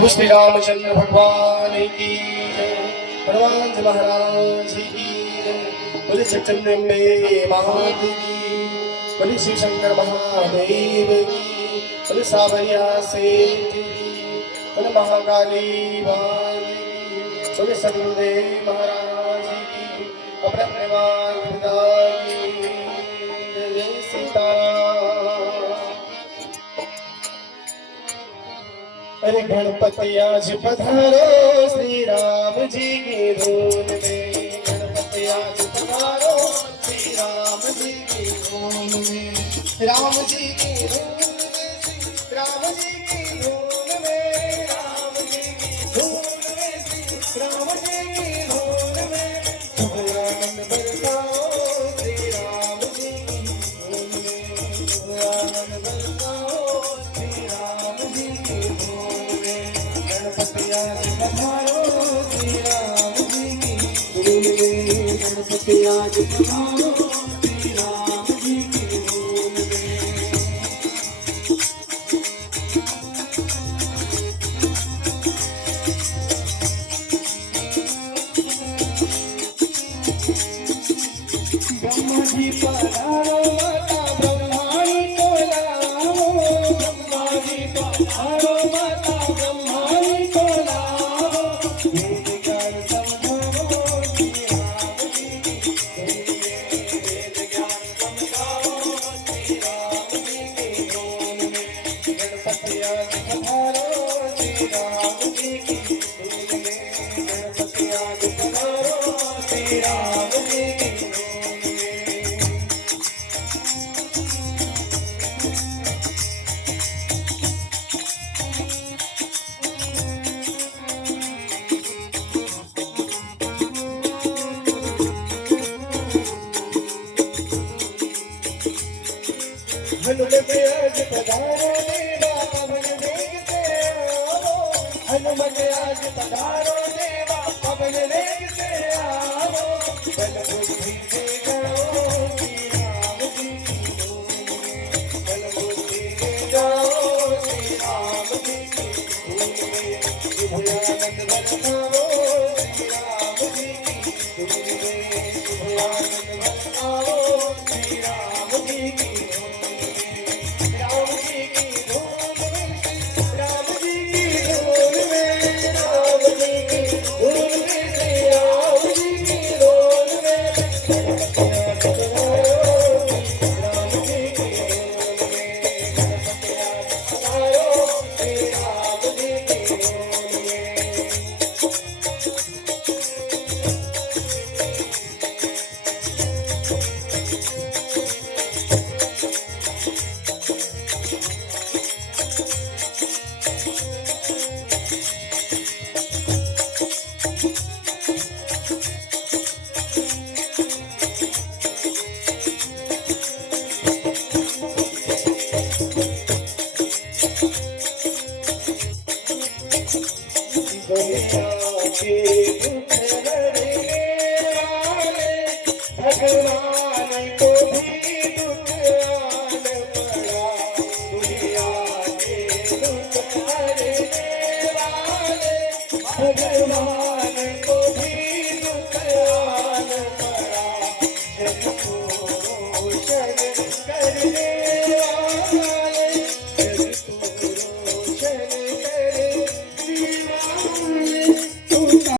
प्रभु श्री रामचंद्र भगवान की जय। हनुमान जी महाराज की जय। बोले चैतन्य महादेव की, बोले शिव शंकर महादेव की, बोले सावरिया सेठ की, बोले महाकाली माँ की, बोले सदगुरुदेव महाराज की, अब्रह्मवान पिता की जय। जय सीताराम। अरे गणपति आज पधारो श्री राम जी की धून में, गणपति आज पधारो श्री राम जी की धून में, राम जी की धून में, राम जी की धून में, राम जी की धून में, राम जी की धून में, शुभ आनंद बरसाओ श्री राम जी की धून में, शुभ आनंद बरसाओ श्री राम जी की धून में। गणपति आज पधारो श्री राम जी की धून में, गणपति आज पधारो श्री राम जी की धून में। ब्रह्मा जी पधारो माता ब्रह्माणी को लाओ, ब्रह्मा जी पधारो माता ब्रह्माणी को लाओ, वेद ज्ञान समझाओ श्री राम जी की धून में, वेद ज्ञान समझाओ श्री राम जी की धून में। गणपति आज पधारो श्री राम जी की धून में, गणपति आज पधारो श्री राम जी की धून में। हनुमत आज पधारो देवा पवन वेग से आओ, हनुमत आज पधारो देवा पवन वेग से आओ, बल बुद्धि से जाओ श्री राम जी की धून में, बल बुद्धि से जाओ श्री राम जी की धून में, शुभ आनंद बरसाओ श्री राम जी की धून में, शुभ आनंद बरसाओ श्री राम जी की धून में। राम जी की धून में, राम जी की धून में, राम जी की धून में, श्री राम जी की धून में। गणपति आज पधारो राम जी की धून में, गणपति आज पधारो श्री राम जी की धून में। दुनिया के दुख हरने वाले भगवान को भी दुख आन पड़ा, दुनिया के दुख हरने वाले भगवान